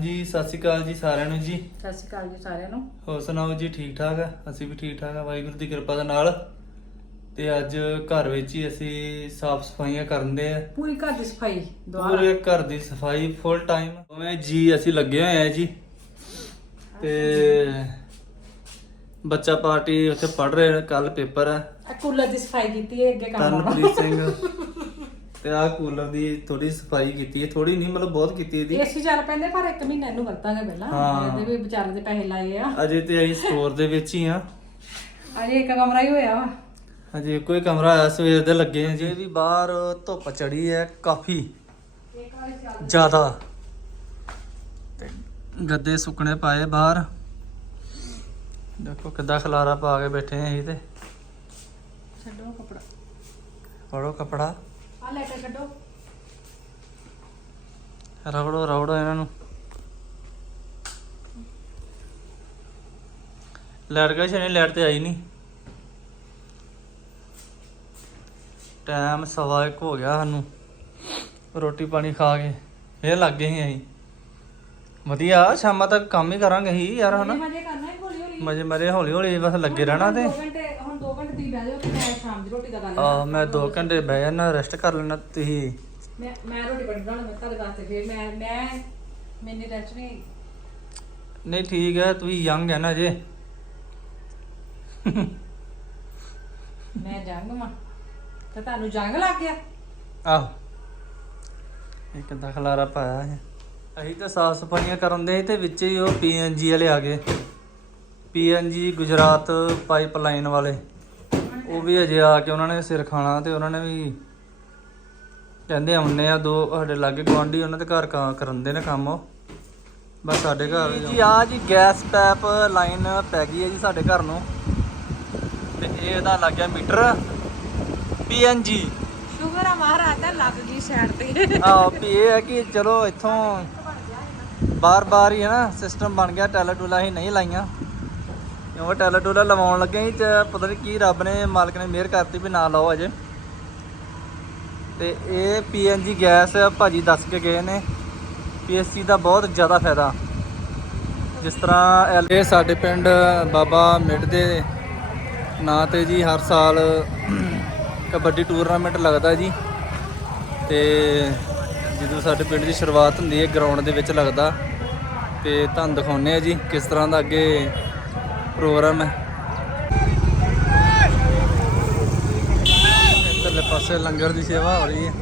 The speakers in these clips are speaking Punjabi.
ਜੀ ਸਤਿ ਸ਼੍ਰੀ ਅਕਾਲ ਜੀ ਸਾਰਿਆਂ ਨੂੰ ਜੀ। ਸਤਿ ਸ਼੍ਰੀ ਅਕਾਲ ਜੀ ਸਾਰਿਆਂ ਨੂੰ। ਹੋਰ ਸੁਣਾਓ ਜੀ ਠੀਕ ਠਾਕ ਆ? ਅਸੀਂ ਵੀ ਠੀਕ ਠਾਕ ਆ ਵਾਹਿਗੁਰੂ ਦੀ ਕਿਰਪਾ ਦੇ ਨਾਲ। ਤੇ ਅੱਜ ਘਰ ਵਿੱਚ ਹੀ ਅਸੀਂ ਸਾਫ਼ ਸਫਾਈਆਂ ਕਰਦੇ ਆ। ਪੂਰੀ ਘਰ ਦੀ ਸਫ਼ਾਈ ਦੁਆਰਾ। ਪੂਰੇ ਘਰ ਦੀ ਸਫ਼ਾਈ ਫੁੱਲ ਟਾਈਮ ਉਵੇਂ ਜੀ ਅਸੀਂ ਲੱਗੇ ਹੋਏ ਆ ਜੀ। ਤੇ ਬੱਚਾ ਪਾਰਟੀ ਉੱਥੇ ਪੜ ਰਹੇ ਕੱਲ ਪੇਪਰ ਆ। ਆ ਕੂਲਰ ਦੀ ਸਫ਼ਾਈ ਕੀਤੀ ਹੈ ਅੱਗੇ ਕੰਮ ਆਉਣਾ। ਤਨਪ੍ਰੀਤ ਸਿੰਘ। ਤੇ ਆਹ ਕੂਲਰ ਦੀ ਥੋੜੀ ਸਫ਼ਾਈ ਕੀਤੀ ਹੈ ਥੋੜੀ ਨਹੀਂ ਮਤਲਬ ਬਹੁਤ ਕੀਤੀ ਇਹਦੀ। ਏਸੀ ਚੱਲ ਪੈਂਦੇ ਪਰ ਇੱਕ ਮਹੀਨਾ ਇਹਨੂੰ ਵਰਤਾਂਗੇ ਪਹਿਲਾਂ। ਹਾਂ। ਇਹਦੇ ਵੀ ਵਿਚਾਰੇ ਦੇ ਪੈਸੇ ਲਾਏ ਆ। ਅਜੇ ਤੇ ਅਸੀਂ ਸਟੋਰ ਦੇ ਵਿੱਚ ਹੀ ਆ। ਅਜੇ ਇੱਕ ਕਮਰਾ ਹੀ ਹੋਇਆ ਵਾ। ਹਜੇ ਕੋਈ ਕਮਰਾ ਆਇਆ ਸਵੇਰ ਦੇ ਲੱਗੇ ਆ ਜੀ ਵੀ ਬਾਹਰ ਧੁੱਪ ਚੜੀ ਹੈ ਕਾਫੀ ਜ਼ਿਆਦਾ। ਤੇ ਗੱਦੇ ਸੁੱਕਣੇ ਪਾਏ ਬਾਹਰ। ਦੇਖੋ ਕਿੱਦਾਂ ਖਲਾਰਾ ਪਾ ਕੇ ਬੈਠੇ ਆ ਅਸੀਂ ਤੇ। ਛੱਡੋ ਕਪੜਾ। ਫੜੋ ਕਪੜਾ। ਆ ਕੱਢੋ। ਰਗੜੋ ਰਗੜੋ ਇਹਨਾਂ ਨੂੰ। ਲੈਟ ਗਈ ਸ਼ਨੀ ਲੈਟ ਤੇ ਆਈ ਨਹੀਂ ਟਾਈਮ ਸਵਾ ਇੱਕ ਹੋ ਗਿਆ ਸਾਨੂੰ। ਰੋਟੀ ਪਾਣੀ ਖਾ ਕੇ। ਫੇਰ ਲੱਗ ਗਏ ਸੀ ਅਸੀਂ। ਵਧੀਆ ਸ਼ਾਮਾਂ ਤੱਕ ਕੰਮ ਹੀ ਕਰਾਂਗੇ ਹੀ ਯਾਰ ਹਨਾ? ਮਜ਼ੇ ਕਰਨਾ ਹੈ ਹੌਲੀ ਹੌਲੀ ਮਜੇ ਮਰੇ ਹੌਲੀ ਹੌਲੀ ਬਸ ਲੱਗੇ ਰਹਿਣਾ ਤੇ। 2 ਘੰਟੇ ਹੁਣ 2 ਘੰਟੇ ਤੁਸੀਂ ਬਹਿ ਜਾਓ। ਸ਼ਾਮ ਦੀ ਰੋਟੀ ਦਾ ਕਰ ਆ ਮੈਂ 2 ਘੰਟੇ ਬਹਿ ਜਾਣਾ ਰੈਸਟ ਕਰ ਲੈਣਾ ਤੁਸੀਂ। ਮੈਂ ਮੈਂ ਰੋਟੀ ਬਣੀ ਬਣਾਉਣਾ ਮੈਂ ਤੁਹਾਡੇ ਵਾਸਤੇ ਫਿਰ ਮੈਂ ਮੈਂ ਮੈਨੇ ਰੈਸਟ ਨਹੀਂ ਨਹੀਂ ਠੀਕ ਹੈ ਤੁਸੀਂ ਯੰਗ ਹੈ ਨਾ ਜੇ ਮੈਂ ਜੰਗ ਮਾਂ ਤੇ ਤੁਹਾਨੂੰ ਜੰਗ ਲੱਗ ਗਿਆ। ਆਹ। ਇਹ ਕਿੱਦਾਂ ਖਲਾਰਾ ਪਾਇਆ ਹੈ ਅਸੀਂ ਤਾਂ ਸਾਫ਼ ਸਫਾਈਆਂ ਕਰਨ ਦੇ ਤੇ ਵਿੱਚ ਹੀ ਉਹ ਪੀਐਨਜੀ ਵਾਲੇ ਆ ਗਏ। ਪੀਐਨਜੀ ਗੁਜਰਾਤ ਪਾਈਪਲਾਈਨ ਵਾਲੇ। ਉਹ ਵੀ ਅਜੇ ਆ ਕੇ ਉਹਨਾਂ ਨੇ ਸਿਰ ਖਾਣਾ ਤੇ ਉਹਨਾਂ ਨੇ ਵੀ ਕਹਿੰਦੇ ਆਉਨੇ ਆ ਦੋ ਸਾਡੇ ਲਾਗੇ ਗਵਾਂਢੀ ਉਹਨਾਂ ਦੇ ਘਰ ਕਾ ਕਰਨਦੇ ਨੇ ਕੰਮ ਬਸ ਸਾਡੇ ਘਰ ਜੀ ਆ ਜੀ ਗੈਸ ਪੈਪ ਲਾਈਨ ਪੈ ਗਈ ਹੈ ਜੀ ਸਾਡੇ ਘਰ ਨੂੰ। ਤੇ ਇਹ ਇਹਦਾ ਲੱਗ ਗਿਆ ਮੀਟਰ। ਪੀਐਨਜੀ ਸ਼ੁਕਰ ਆ ਮਹਾਰਾਜ ਦਾ ਲੱਗ ਗਈ ਸਾਈਡ ਤੇ। ਆਹ ਵੀ ਇਹ ਹੈ ਕਿ ਚਲੋ ਇੱਥੋਂ ਬਾਰ-ਬਾਰ ਹੀ ਹੈ ਨਾ ਸਿਸਟਮ ਬਣ ਗਿਆ ਟੈਲਾ ਟੂਲਾ ਹੀ ਨਹੀਂ ਲਾਈਆਂ। ਕਿਉਂਕਿ ਟੈਲਾ ਟੂਲਾ ਲਵਾਉਣ ਲੱਗੇ ਸੀ ਤੇ ਪਤਾ ਨਹੀਂ ਕੀ ਰੱਬ ਨੇ ਮਾਲਕ ਨੇ ਮਿਹਰ ਕਰਤੀ ਵੀ ਨਾ ਲਾਓ ਅਜੇ। ਤੇ ਇਹ ਪੀਐਨਜੀ ਗੈਸ ਭਾਜੀ ਦੱਸ ਕੇ ਗਏ ਨੇ। ਵੀ ਇਸ ਚੀਜ਼ ਦਾ ਬਹੁਤ ਜ਼ਿਆਦਾ ਫਾਇਦਾ। ਜਿਸ ਤਰ੍ਹਾਂ ਐਲ- ਇਹ ਸਾਡੇ ਪਿੰਡ ਬਾਬਾ ਮਿੱਡ ਦੇ ਨਾਂ ਤੇ ਜੀ ਹਰ ਸਾਲ ਕਬੱਡੀ ਟੂਰਨਾਮੈਂਟ ਲੱਗਦਾ ਜੀ। ਤੇ ਜਦੋਂ ਸਾਡੇ ਪਿੰਡ ਦੀ ਸ਼ੁਰੂਆਤ ਹੁੰਦੀ ਹੈ, ਗਰਾਊਂਡ ਦੇ ਵਿੱਚ ਲੱਗਦਾ। ਤੇ ਤੁਹਾਨੂੰ ਦਿਖਾਉਂਦੇ ਆ ਜੀ ਕਿਸ ਤਰ੍ਹਾਂ ਦਾ ਅੱਗੇ ਪ੍ਰੋਗਰਾਮ ਹੈ। ਇੱਧਰਲੇ ਪਾਸੇ ਲੰਗਰ ਦੀ ਸੇਵਾ ਹੋ ਰਹੀ ਹੈ।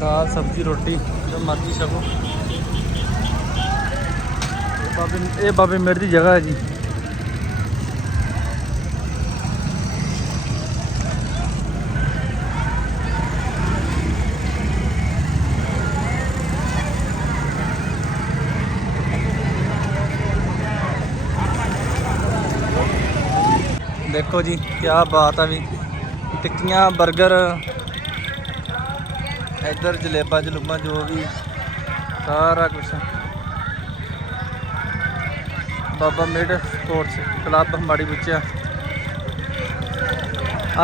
ਦਾਲ, ਸਬਜ਼ੀ, ਰੋਟੀ, ਜੋ ਮਰਜ਼ੀ ਛਕੋ ਬਾਬੇ ਇਹ ਬਾਬੇ ਮੇਰੇ ਦੀ ਜਗ੍ਹਾ ਹੈ ਜੀ। ਦੇਖੋ ਜੀ ਕੀ ਬਾਤ ਆ ਵੀ। ਟਿੱਕੀਆਂ 버ਗਰ ਇੱਧਰ ਜਲੇਬਾ ਜਲੂਬਾ ਜੋ ਵੀ, ਸਾਰਾ ਕੁਝ ਬਾਬਾ ਮਿਡ ਸਪੋਰਟਸ ਕਲੱਬ ਮਾੜੀ ਬੁੱਚਾ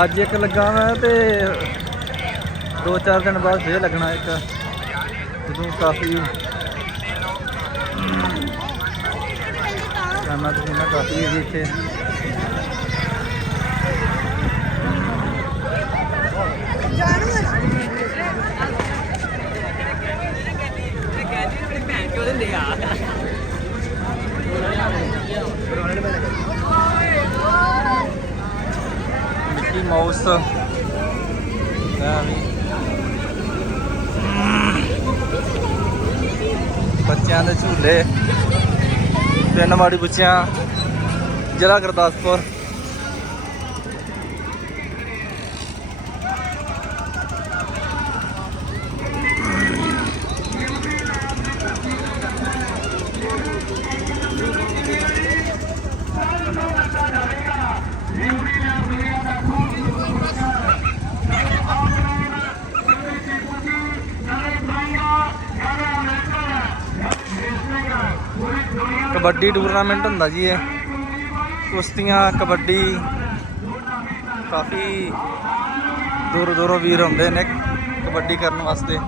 ਅੱਜ ਇੱਕ ਲੱਗਾ ਮੈਂ ਤੇ ਦੋ ਚਾਰ ਦਿਨ ਬਾਅਦ ਫੇਰ ਲੱਗਣਾ ਇੱਕ। ਜਦੋਂ ਕਾਫੀ ਜਾਨਾ ਤੇ ਕਾਫੀ ਹੈ ਜੀ ਇੱਥੇ। ਮਿੱਕੀ ਮਾਊਸ ਲੈ ਵੀ। ਬੱਚਿਆਂ ਦੇ ਝੂਲੇ ਤਿੰਨ ਮਾੜੀ ਬੱਚਿਆਂ ਜ਼ਿਲ੍ਹਾ ਗੁਰਦਾਸਪੁਰ। ਕਬੱਡੀ ਟੂਰਨਾਮੈਂਟ ਹੁੰਦਾ ਜੀ ਇਹ। ਕੁਸ਼ਤੀਆਂ, ਕਬੱਡੀ ਕਾਫੀ ਦੂਰ ਦੂਰੋਂ ਵੀਰ ਆਉਂਦੇ ਨੇ ਕਬੱਡੀ ਕਰਨ ਵਾਸਤੇ।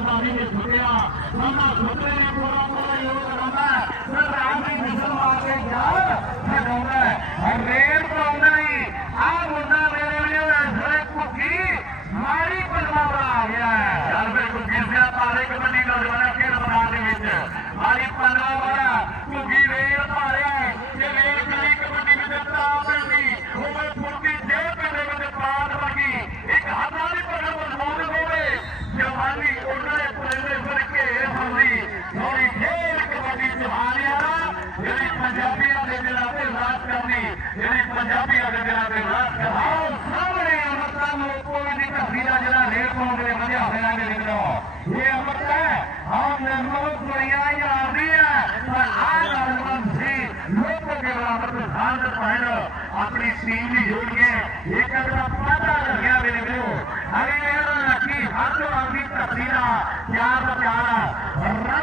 ਇਮਾਨਦਾਰੀ ਨੇ ਛੁੱਟਿਆ ਸਾਡਾ ਛੁੱਟੇ ਨੇ ਪੂਰਾ ਹੁੰਦੀ ਥੋੜੀ ਕਬੱਡੀ ਜਵਾਨੀਆਂ ਜਿਹੜੀ ਪੰਜਾਬੀਆਂ ਦੇ ਦਿਲਾਂ ਤੇ ਰਾਜ ਕਰਨੀ। ਜਿਹੜੀ ਪੰਜਾਬੀਆਂ ਦੇ ਦਿਲਾਂ ਤੇ ਰਾਜ ਕਰਨੀ। ਆਓ, ਸਾਹਮਣੇ ਅਮਰਤਾ ਲੋਕੋ ਦੀ ਤਸਵੀਰਾਂ ਜਿਹੜਾ ਰੇਡ ਪਾਉਂਦੇ ਨੇ ਵਧਿਆ ਹੋਇਆ ਨੇ ਲਿਖੋ ਇਹ ਅਮਰਤਾ ਹਾਂ ਨਿਰਮਲ ਕੁੜੀਆਂ ਯਾਦੀ ਹੈ, ਪਰ ਆ ਨੌਜਵਾਨ ਸੀ। ਲੋਕੋ ਦੇ ਬਰਾਬਰ ਸਾਧ ਪਾਇਣ ਆਪਣੀ ਟੀਮ ਦੀ ਜੋੜ ਕੇ ਇੱਕ ਅਗਲਾ ਪਤਾ ਲੱਗਿਆ ਮੇਰੇ ਵੀਰੋ ਅਰੇ ਇਹ ਰੱਖੀ ਹੱਥ ਆਪਣੀ ਧਰਤੀ ਦਾ ਪਿਆਰ ਦਾ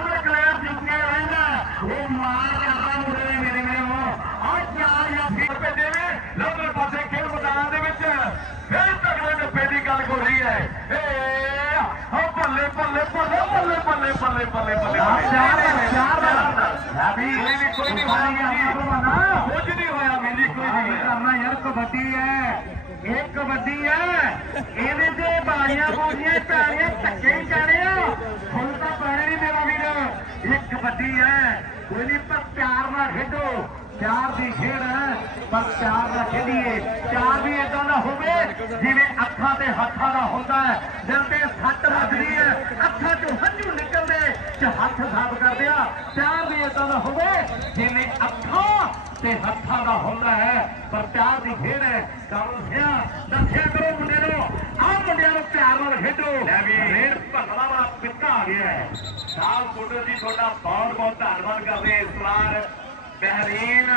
ਬੱਲੇ ਬੱਲੇ ਬੱਲੇ ਬੱਲੇ ਬੱਲੇ ਬੱਲੇ ਬੱਲੇ ਚਾਰ ਚਾਰ ਹੈ ਵੀ ਕੋਈ ਨਹੀਂ ਹੋਇਆ ਕੁਝ ਨਹੀਂ ਹੋਇਆ ਮੇਰੀ ਕੋਈ ਨਹੀਂ ਕਰਨਾ ਯਾਰ ਕਬੱਡੀ ਹੈ ਇਹ ਕਬੱਡੀ ਹੈ ਇਹਦੇ ਤੇ ਬਾੜੀਆਂ ਬੋਲੀਆਂ ਪੈਣੀਆਂ ਧੱਕੇ ਹੀ ਜਾਣੇ ਆ ਹੁਣ ਤਾਂ ਪੈਣੇ ਨਹੀਂ ਮੇਰਾ ਵੀਰ ਇਹ ਕਬੱਡੀ ਹੈ ਕੋਈ ਨਹੀਂ ਪਰ ਪਿਆਰ ਨਾਲ ਖੇਡੋ ਪਿਆਰ ਦੀ ਖੇਡ ਹੈ ਪਰ ਪਿਆਰ ਨਾਲ ਖੇਡੀਏ। ਪਿਆਰ ਵੀ ਇਦਾਂ ਦਾ ਹੋਵੇ ਜਿਵੇਂ ਅੱਖਾਂ ਤੇ ਹੱਥਾਂ ਦਾ ਹੁੰਦਾ ਹੈ। ਦਿਲ ਤੇ ਸੱਟ ਵੱਜਦੀ ਹੈ ਅੱਖਾਂ ਚੋਂ ਹੰਝੂ ਨਿਕਲਦੇ ਤੇ ਹੱਥ ਸਾਫ਼ ਕਰਦੇ ਆ। ਪਿਆਰ ਵੀ ਇਦਾਂ ਦਾ ਹੋਵੇ ਜਿਵੇਂ ਅੱਖਾਂ ਤੇ ਹੱਥਾਂ ਦਾ ਹੁੰਦਾ ਹੈ ਪਰ ਪਿਆਰ ਦੀ ਖੇਡ ਹੈ। ਕੰਮ ਸਿਆ ਦੱਸਿਆ ਕਰੋ ਮੁੰਡੇ ਨੂੰ। ਆਹ ਮੁੰਡਿਆਂ ਨੂੰ ਪਿਆਰ ਨਾਲ ਖੇਡੋ। ਲੈ ਵੀ। ਰੇਡ ਭੰਗੜਾ ਵਾਲਾ ਪਿੱਕਾ ਆ ਗਿਆ ਹੈ। ਸਾਹਿਬ ਕੁੰਡਲ ਜੀ ਤੁਹਾਡਾ ਬਹੁਤ ਬਹੁਤ ਧੰਨਵਾਦ ਕਰਦੇ ਹਾਂ ਇਸ ਵਾਰ। ਬਹਿਰੀਨ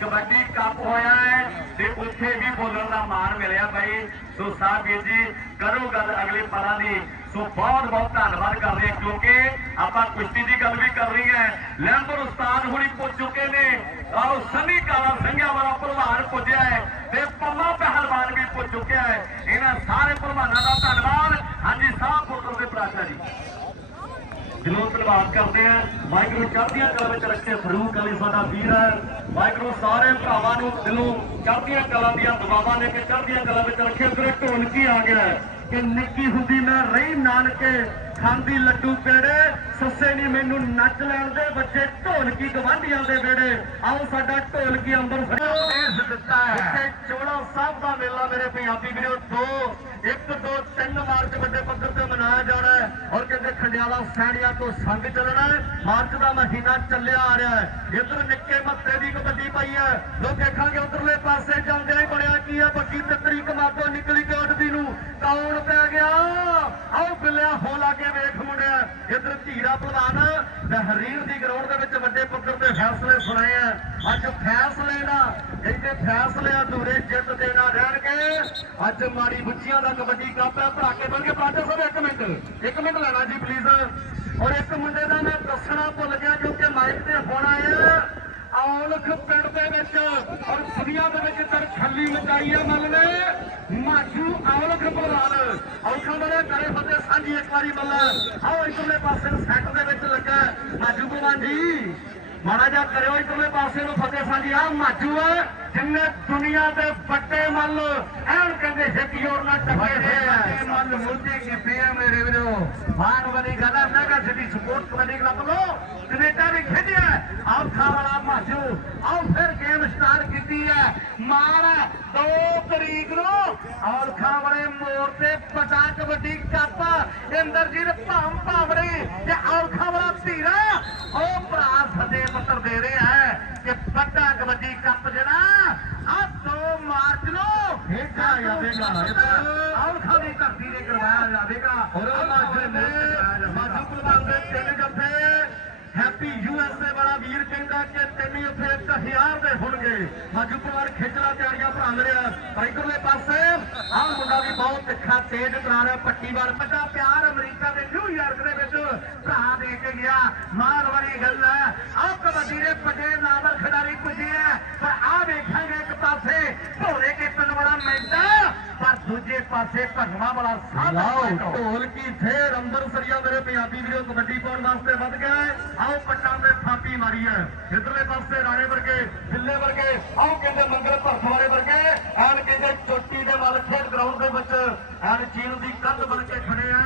ਕਬੱਡੀ ਕੱਪ ਹੋਇਆ ਹੈ ਤੇ ਉੱਥੇ ਵੀ ਬੋਲਣ ਦਾ ਮਾਣ ਮਿਲਿਆ ਬਾਈ। ਸੋ ਸਾਹਿਬ ਜੀ, ਕਰੋ ਗੱਲ ਅਗਲੇ ਪਲਾਂ ਦੀ। ਸੋ ਬਹੁਤ ਬਹੁਤ ਧੰਨਵਾਦ ਕਰਦੇ ਹਾਂ, ਕਿਉਂਕਿ ਆਪਾਂ ਕੁਸ਼ਤੀ ਦੀ ਗੱਲ ਵੀ ਕਰ ਰਹੀ ਹੈ। ਲੈਂਬਰ ਉਸਤਾਦ ਹੁਣੀ ਪੁੱਜ ਚੁੱਕੇ ਨੇ। ਆਓ ਸੰਨੀ ਕਾਲਾ ਸਿੰਘਾਂ ਵਾਲਾ ਭਲਵਾਨ ਪੁੱਜਿਆ ਹੈ ਤੇ ਪੰਮਾ ਪਹਿਲਵਾਨ ਵੀ ਪੁੱਜ ਚੁੱਕਿਆ ਹੈ। ਇਹਨਾਂ ਸਾਰੇ ਭਲਵਾਨਾਂ ਦਾ ਧੰਨਵਾਦ। ਹਾਂਜੀ, ਸਾਹਿਬ ਪੁੱਤਰ ਦੇ ਪ੍ਰਾਚਾ ਜੀ ਦਿਲੋਂ ਧੰਨਵਾਦ ਕਰਦੇ ਆ ਵਾਹਿਗੁਰੂ ਚੜ੍ਹਦੀਆਂ ਕਲਾ ਵਿੱਚ ਰੱਖੇ ਫਰੂਕ ਅਲੀ ਸਾਡਾ ਵੀਰ ਹੈ। ਵਾਹਿਗੁਰੂ ਸਾਰੇ ਭਰਾਵਾਂ ਨੂੰ ਦਿਲੋਂ ਚੜ੍ਹਦੀਆਂ ਕਲਾ ਦੀਆਂ ਦੁਆਵਾਂ ਲੈ ਕੇ ਚੜ੍ਹਦੀਆਂ ਕਲਾ ਵਿੱਚ ਰੱਖੇ। ਉਧਰ ਢੋਲਕੀ ਆ ਗਿਆ ਕਿ ਨਿੱਕੀ ਹੁੰਦੀ ਮੈਂ ਰਹੀ ਨਾਨਕੇ ਖਾਂਦੀ ਲੱਡੂ ਪੇੜੇ। ਸੱਸੇ ਨਹੀਂ ਮੈਨੂੰ ਨੱਚ ਲੈਣ ਦੇ ਬੱਚੇ ਢੋਲਕੀ ਗਵਾਂਢੀਆਂ ਦੇ ਵੇੜੇ ਆਓ ਸਾਡਾ ਢੋਲਕੀ ਅੰਬਰ ਇਸ ਦਿੱਤਾ ਹੈ। ਇੱਥੇ ਚੋੜਾ ਸਾਹਿਬ ਦਾ ਮੇਲਾ ਮੇਰੇ ਪੰਜਾਬੀ ਵੀਰੋ ਦੋ ਇੱਕ, ਦੋ, ਤਿੰਨ ਮਾਰਚ ਵੱਡੇ ਪੱਧਰ ਤੇ ਮਨਾਇਆ ਜਾਣਾ ਹੈ ਔਰ ਕਹਿੰਦੇ ਖੰਡਿਆਲਾ ਸੈਣੀਆਂ ਤੋਂ ਸੰਗ ਚੱਲਣਾ ਹੈ। ਮਾਰਚ ਦਾ ਮਹੀਨਾ ਚੱਲਿਆ ਆ ਰਿਹਾ ਹੈ। ਇੱਧਰ ਨਿੱਕੇ ਮੱਤੇ ਦੀ ਕਬੱਡੀ ਪਈ ਹੈ। ਲੋਕ ਦੇਖਾਂਗੇ ਉਧਰਲੇ ਪਾਸੇ ਜਾਂਦੇ ਹੀ ਬਣਿਆ ਕੀ ਹੈ। ਬੱਗੀ ਤਿੱਤਰੀ ਕਮਾਤੋਂ ਨਿਕਲੀ ਕੇ ਨੂੰ। ਕੌਣ ਪੈ ਗਿਆ? ਆਓ ਬਿੱਲਿਆ ਹੋ ਲਾਗੇ ਵੇਖ ਮੁੰਡਿਆ। ਇੱਧਰ ਧੀਰਾ ਪ੍ਰਧਾਨ ਬਹਿਰੀਨ ਦੀ ਗਰਾਊਂਡ ਦੇ ਵਿੱਚ ਵੱਡੇ ਪੱਧਰ ਤੇ ਫੈਸਲੇ ਸੁਣੇ ਆ। ਅੱਜ ਫੈਸਲੇ ਦਾ ਕਹਿੰਦੇ ਫੈਸਲੇ ਅਧੂਰੇ ਜਿੱਤ ਦੇਣਾ ਰਹਿਣਗੇ। ਅੱਜ ਮਾੜੀ ਬੁੱਚੀਆਂ ਦਾ ਕਬੱਡੀ ਕੱਪ ਹੈ। ਭਰਾ ਕੇ ਬਣ ਕੇ ਪ੍ਰਾਜਾ ਸਾਹਿਬ ਇੱਕ ਮਿੰਟ। ਇੱਕ ਮਿੰਟ ਲੈਣਾ ਜੀ ਪਲੀਜ਼ ਔਰ ਇੱਕ ਮੁੰਡੇ ਦਾ ਮੈਂ ਦੱਸਣਾ ਭੁੱਲ ਗਿਆ, ਕਿਉਂਕਿ ਮਾਈਕ ਤੇ ਹੁਣ ਆਇਆ। ਔਲਖ ਪਿੰਡ ਦੇ ਵਿੱਚ ਔਰ ਦੁਨੀਆ ਦੇ ਵਿੱਚ ਤਰ ਖੱਲੀ ਮਚਾਈ ਹੈ ਮੱਲ ਨੇ। ਮਾਝੂ ਔਲਖ ਪ੍ਰਧਾਨ ਔਲਖਾਂ ਵਾਲੇ ਕਰੇ ਫਤਿਹ ਸਾਂਝੀ ਇੱਕ ਵਾਰੀ ਮੱਲਾ। ਆਓ ਇਧਰਲੇ ਪਾਸੇ ਨੂੰ ਸੈੱਟ ਦੇ ਵਿੱਚ ਲੱਗਾ। ਹੈ। ਭਗਵਾਨ ਜੀ, ਮਾੜਾ ਜਿਹਾ ਕਰਿਓ ਇਧਰਲੇ ਪਾਸੇ ਨੂੰ ਫਤਿਹ ਸਾਂਝੀ। ਆ ਮਾਝੂ ਹੈ ਜਿੰਨੇ ਦੁਨੀਆ ਦੇ ਵੱਡੇ ਮੱਲ, ਐਨ ਕਹਿੰਦੇ ਛੇਤੀ ਹੋਰ ਨਾ ਟੱਕੇ ਵੱਡੇ ਮੱਲ ਮੁੱਦੇ ਕਿੱਥੇ ਆ ਮੇਰੇ ਵੀਰੋ। ਬਾਣ ਵਾਲੀ ਗੱਲ ਹੈ ਨਗਾ ਸਿਟੀ ਸਪੋਰਟ ਕਬੱਡੀ ਕਲੱਬ ਲੋ ਕੈਨੇਡਾ ਵੀ ਖੇਡਿਆ ਆਓ ਖਾ ਵਾਲਾ ਮਾਝੂ ਫਿਰ ਗੇਮ ਸਟਾਰਟ ਕੀਤੀ ਹੈ ਮਾਰ 2 ਤਰੀਕ ਨੂੰ। ਔਰ ਕਬੱਡੀ ਕੱਪ ਇੰਦਰਜੀਤ ਭਾਮ ਭਾਵੜੇ ਤੇ ਔਰ ਖਾ ਵਾਲਾ ਧੀਰਾ। ਉਹ ਭਰਾ ਸਦੇ ਪੱਤਰ ਦੇ ਰਿਹਾ ਹੈ ਕਿ ਵੱਡਾ ਕਬੱਡੀ ਕੱਪ ਜਿਹੜਾ ਆ 2 ਮਾਰਚ ਨੂੰ ਖੇਡਿਆ ਜਾਵੇਗਾ ਔਰ ਖਾ ਦੀ ਧਰਤੀ ਤੇ ਕਰਵਾਇਆ ਜਾਵੇਗਾ। ਔਰ ਮਾਝੇ ਨੇ ਮਾਝੂ ਪ੍ਰਧਾਨ ਦੇ ਤਿੰਨ ਜੱਫੇ ਹੈਪੀ ਯੂਐਸਏ ਵਾਲਾ ਵੀਰ ਕਹਿੰਦਾ ਕਿ ਤੈਨੂੰ ਉੱਥੇ 1000 ਦੇ ਹੋਣਗੇ। ਮਜੂ ਪਰਿਵਾਰ ਖੇਚਲਾ ਤਿਆਰੀਆਂ ਭਾਂਗ ਰਿਹਾ ਪਰ ਇਧਰਲੇ ਪਾਸੇ ਆਹ ਮੁੰਡਾ ਵੀ ਬਹੁਤ ਤਿੱਖਾ ਤੇਜ਼ ਕਰਾ ਰਿਹਾ ਪੱਟੀ ਪਿਆਰ ਅਮਰੀਕਾ ਦੇ ਨਿਊਯਾਰਕ ਦੇ ਵਿੱਚ ਭਰਾ ਦੇ ਕੇ ਗਿਆ। ਮਾਰ ਵਾਲੀ ਗੱਲ ਹੈ ਆਹ ਕਬੱਡੀ ਦੇ ਵੱਡੇ ਨਾਮਰ ਖਿਡਾਰੀ ਪੁੱਜੇ ਹੈ ਪਰ ਆਹ ਵੇਖਾਂਗੇ ਇੱਕ ਪਾਸੇ ਭੋਲੇ ਕੇ ਪਿੰਡ ਵਾਲਾ ਮੈਂਟਾ ਪਰ ਦੂਜੇ ਪਾਸੇ ਭੰਗਵਾ ਵਾਲਾ ਸਾਧਾ ਢੋਲ ਕੀ ਫੇਰ ਅੰਮ੍ਰਿਤਸਰੀਆ ਮੇਰੇ ਪੰਜਾਬੀ ਵੀਰੋ ਕਬੱਡੀ ਪਾਉਣ ਵਾਸਤੇ ਵੱਧ ਗਿਆ ਹੈ। ਆਓ ਪੱਟਾਂ ਤੇ ਥਾਪੀ ਮਾਰੀ ਹੈ ਇਧਰਲੇ ਪਾਸੇ ਰਾਣੇ ਵਰਗੇ ਢਿੱਲੇ ਵਰਗੇ ਆਓ ਕਹਿੰਦੇ ਮੰਗਲ ਭਰਤ ਵਾਲੇ ਵਰਗੇ ਐਨ ਕਹਿੰਦੇ ਚੋਟੀ ਦੇ ਵੱਲ ਖੇਡ ਗਰਾਊਂਡ ਦੇ ਵਿੱਚ ਐਨ ਚੀਨ ਦੀ ਕੰਧ ਬਣ ਕੇ ਖੜੇ ਆ।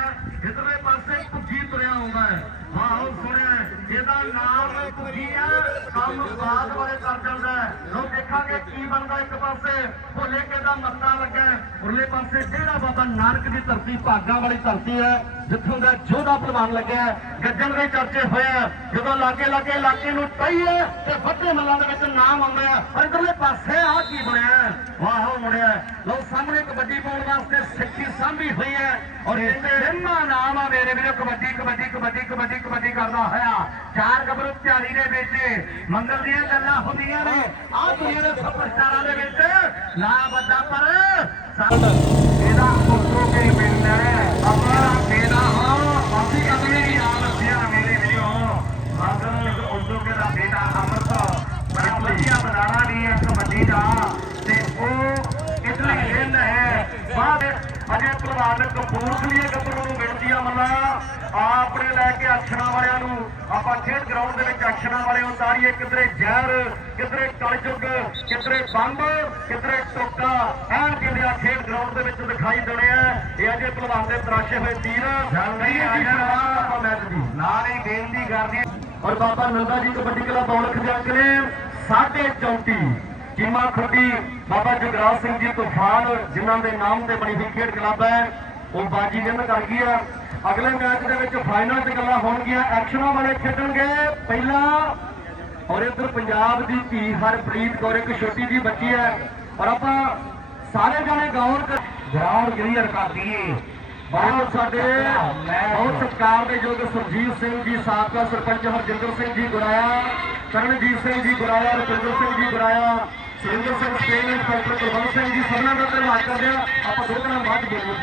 ਇਧਰਲੇ ਪਾਸੇ ਭੁੱਜੀ ਤੁਰਿਆ ਆਉਂਦਾ ਹੈ। ਵਾਹ ਸੁਣਿਆ, ਇਹਦਾ ਨਾਮ ਭੁੱਜੀ ਆ। ਕੰਮ ਬਾਦ ਵਾਲੇ ਕਰ ਜਾਂਦਾ ਲੋ ਦੇਖਾਂਗੇ ਕੀ ਬਣਦਾ ਇੱਕ ਪਾਸੇ। ਭੋਲੇ ਕੇ ਦਾ ਮੱਤਾ ਲੱਗਾ। ਉਰਲੇ ਪਾਸੇ ਜਿਹੜਾ ਬਾਬਾ ਨਾਨਕ ਦੀ ਧਰਤੀ ਭਾਗਾ ਵਾਲੀ ਧਰਤੀ ਹੈ ਜਿੱਥੋਂ ਦਾ ਜੋਧਾ ਪ੍ਰਵਾਨ ਲੱਗਿਆ। ਗੱਜਣ ਦੇ ਚਰਚੇ ਹੋਇਆ ਜਦੋਂ ਲਾਗੇ ਲਾਗੇ ਇਲਾਕੇ ਨੂੰ ਟਈਏ ਤੇ ਵੱਡੇ ਮੱਲਾਂ ਦੇ ਵਿੱਚ ਨਾਮ ਆਉਂਦਾ ਔਰ ਇਧਰਲੇ ਪਾਸੇ ਆ ਕੀ ਬਣਿਆ? ਵਾਹ ਮੁੜਿਆ ਲੋ ਸਾਹਮਣੇ ਕਬੱਡੀ ਪਾਉਣ ਵਾਸਤੇ ਸਿੱਖੀ ਸਾਂਭੀ ਹੋਈ ਹੈ। ਔਰ ਕਹਿੰਦੇ ਇੰਨਾ ਨਾਮ ਆ ਮੇਰੇ ਵੀਰੋ ਕਬੱਡੀ ਕਬੱਡੀ ਕਬੱਡੀ ਕਬੱਡੀ ਕਬੱਡੀ ਕਰਦਾ ਹੋਇਆ। ਚਾਰ ਗੱਭਰੂ ਤਿਆਰੀ ਦੇ ਵਿੱਚ। ਮੰਗਲ ਦੀਆਂ ਗੱਲਾਂ ਹੁੰਦੀਆਂ ਨੇ। ਆਹ ਦੁਨੀਆ ਦੇ ਸੁਪਰਸਟਾਰਾਂ ਦੇ ਵਿੱਚ ਨਾ ਵੱਡਾ ਪਰ ਸਾ- ਇਹਦਾ ਫੋਟੋ ਕੇ ਮਿਲਣਾ ਹੈ ਆਪਣਾ ਮੇਰਾ ਹਾਂ ਅਸੀਂ ਕਦੇ ਨਹੀਂ ਆ ਦੱਸਿਆ ਮੇਰੇ ਵੀਰੋ ਮੰਗਲ ਉਦੋਂ ਕੇ ਦਾ ਬੇਟਾ ਅਮਰਤ ਬੜਾ ਵਧੀਆ ਬਨਾਣਾ ਨਹੀਂ ਹੈ ਕਬੱਡੀ ਦਾ ਤੇ ਉਹ ਇਤਨੀ ਰਹਿੰਦਾ ਹੈ ਬਾਅਦ ਅਜੇ ਪ੍ਰਵਾਨ ਕਪੂਰਥਲੇ ਗੱਭਰੂ ਨੂੰ ਬੇਨਤੀ ਆ ਮੱਲਾ ਆਪਣੇ ਲੈ ਕੇ ਅਕਸ਼ਰਾਂ ਵਾਲਿਆਂ ਨੂੰ ਆਪਾਂ ਖੇਡ ਅਕਸ਼ਰਾਂ ਵਾਲੇ ਉਤਾਰੀਏ ਕਿਧਰੇ ਜ਼ਹਿਰ ਕਿਧਰੇ ਕਲਯੁਗ ਕਿਧਰੇ ਬੰਬ ਕਿਧਰੇ ਟੋਕਾ। ਐਨ ਆ ਖੇਡ ਗਰਾਊਂਡ ਦੇ ਵਿੱਚ ਦਿਖਾਈ ਦੇਣੇ ਆ। ਇਹ ਅਜੇ ਪਹਿਲਵਾਨ ਦੇ ਤਰਾਸ਼ੇ ਹੋਏ ਤੀਰ ਨਹੀਂ ਆ ਆਪਾਂ ਮੈਚ ਦੀ। ਨਾਲ ਹੀ ਗੇਮ ਦੀ ਕਰਦੀ ਔਰ ਬਾਬਾ ਨੰਦਾ ਜੀ ਕਬੱਡੀ ਕਲੱਬ ਔਲਖ ਦੇ ਅੰਕਲੇ ਸਾਢੇ 34 ਚੀਮਾ ਖੁੱਡੀ ਬਾਬਾ ਜਗਰਾਜ ਸਿੰਘ ਜੀ ਤੂਫਾਨ ਜਿਨ੍ਹਾਂ ਦੇ ਨਾਮ ਤੇ ਬਣੀ ਹੋਈ ਖੇਡ ਕਲੱਬ ਹੈ ਉਹ ਬਾਜੀ ਜਿੰਨ ਕਰ ਗਈ ਆ। ਅਗਲੇ ਮੈਚ ਦੇ ਵਿੱਚ ਫਾਈਨਲ 'ਚ ਗੱਲਾਂ ਹੋਣਗੀਆਂ ਐਕਸ਼ਨਾਂ ਵਾਲੇ ਖੇਡਣਗੇ ਪਹਿਲਾਂ ਔਰ ਇੱਧਰ ਪੰਜਾਬ ਦੀ ਧੀ ਹਰਪ੍ਰੀਤ ਕੌਰ ਇੱਕ ਛੋਟੀ ਜੀ ਬੱਚੀ ਹੈ ਔਰ ਆਪਾਂ ਸਾਰੇ ਜਣੇ ਗੌਰ ਕਰ ਗਰਾਊਂਡ ਕਲੀਅਰ ਕਰ ਦਈਏ। ਬਹੁਤ ਸਾਡੇ ਬਹੁਤ ਸਤਿਕਾਰ ਦੇ ਯੋਗ ਸੁਰਜੀਤ ਸਿੰਘ ਜੀ ਸਾਬਕਾ ਸਰਪੰਚ ਹਰਜਿੰਦਰ ਸਿੰਘ ਜੀ ਗੁਰਾਇਆ ਕਰਨਜੀਤ ਸਿੰਘ ਜੀ ਗੁਰਾਇਆ ਰੁਪਿੰਦਰ ਸਿੰਘ ਜੀ ਗੁਰਾਇਆ ਸੁਰਿੰਦਰ ਸਿੰਘ ਸਟੇਨ ਇੰਸਪੈਕਟਰ ਕੁਲਵੰਤ ਸਿੰਘ ਜੀ ਸਭਨਾਂ ਦਾ ਧੰਨਵਾਦ ਕਰਦੇ ਆ ਆਪਾਂ ਦੋ ਦਿਨਾਂ ਬਾਅਦ ਬੋਲੋ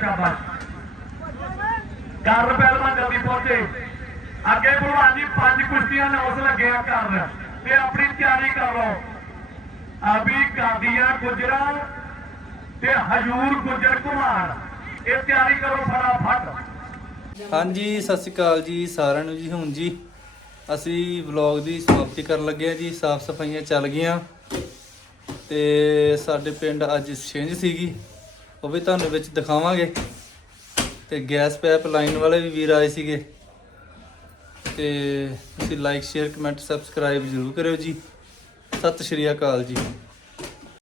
ਸ਼ਾਬਾਸ਼ ਕਰਨ ਪਹਿਲਵਾਨ ਜਲਦੀ ਪਹੁੰਚੇ। ਅੱਗੇ ਭਲਵਾਨ ਜੀ ਪੰਜ ਕੁਸ਼ਤੀਆਂ ਨੌਸ ਲੱਗੇ ਆ ਕਰਨ ਤੇ ਆਪਣੀ ਤਿਆਰੀ ਕਰ ਲਓ। ਅਭੀ ਕਾਦੀਆਂ ਗੁਜਰਾ ਤੇ ਹਜੂਰ ਗੁਜਰ ਕੁਮਾਰ। ਇਹ ਤਿਆਰੀ ਕਰੋ ਫਟਾਫਟ। ਹਾਂਜੀ, ਸਤਿ ਸ਼੍ਰੀ ਅਕਾਲ ਜੀ ਸਾਰਿਆਂ ਨੂੰ ਜੀ। ਹੁਣ ਜੀ ਅਸੀਂ ਵਲੌਗ ਦੀ ਸਮਾਪਤੀ ਕਰਨ ਲੱਗੇ ਆ ਜੀ। ਸਾਫ਼ ਸਫਾਈਆਂ ਚੱਲ ਗਈਆਂ। ਤੇ ਸਾਡੇ ਪਿੰਡ ਅੱਜ ਛਿੰਝ ਸੀਗੀ। ਉਹ ਵੀ ਤੁਹਾਨੂੰ ਵਿੱਚ ਦਿਖਾਵਾਂਗੇ। ਤੇ ਗੈਸ ਪੈਪ ਲਾਈਨ ਵਾਲੇ ਵੀ ਵੀਰ ਆਏ ਸੀਗੇ। ਤੇ ਤੁਸੀਂ ਲਾਈਕ ਸ਼ੇਅਰ ਕਮੈਂਟ ਸਬਸਕ੍ਰਾਈਬ ਜ਼ਰੂਰ ਕਰਿਓ ਜੀ। ਸਤਿ ਸ਼੍ਰੀ ਅਕਾਲ ਜੀ।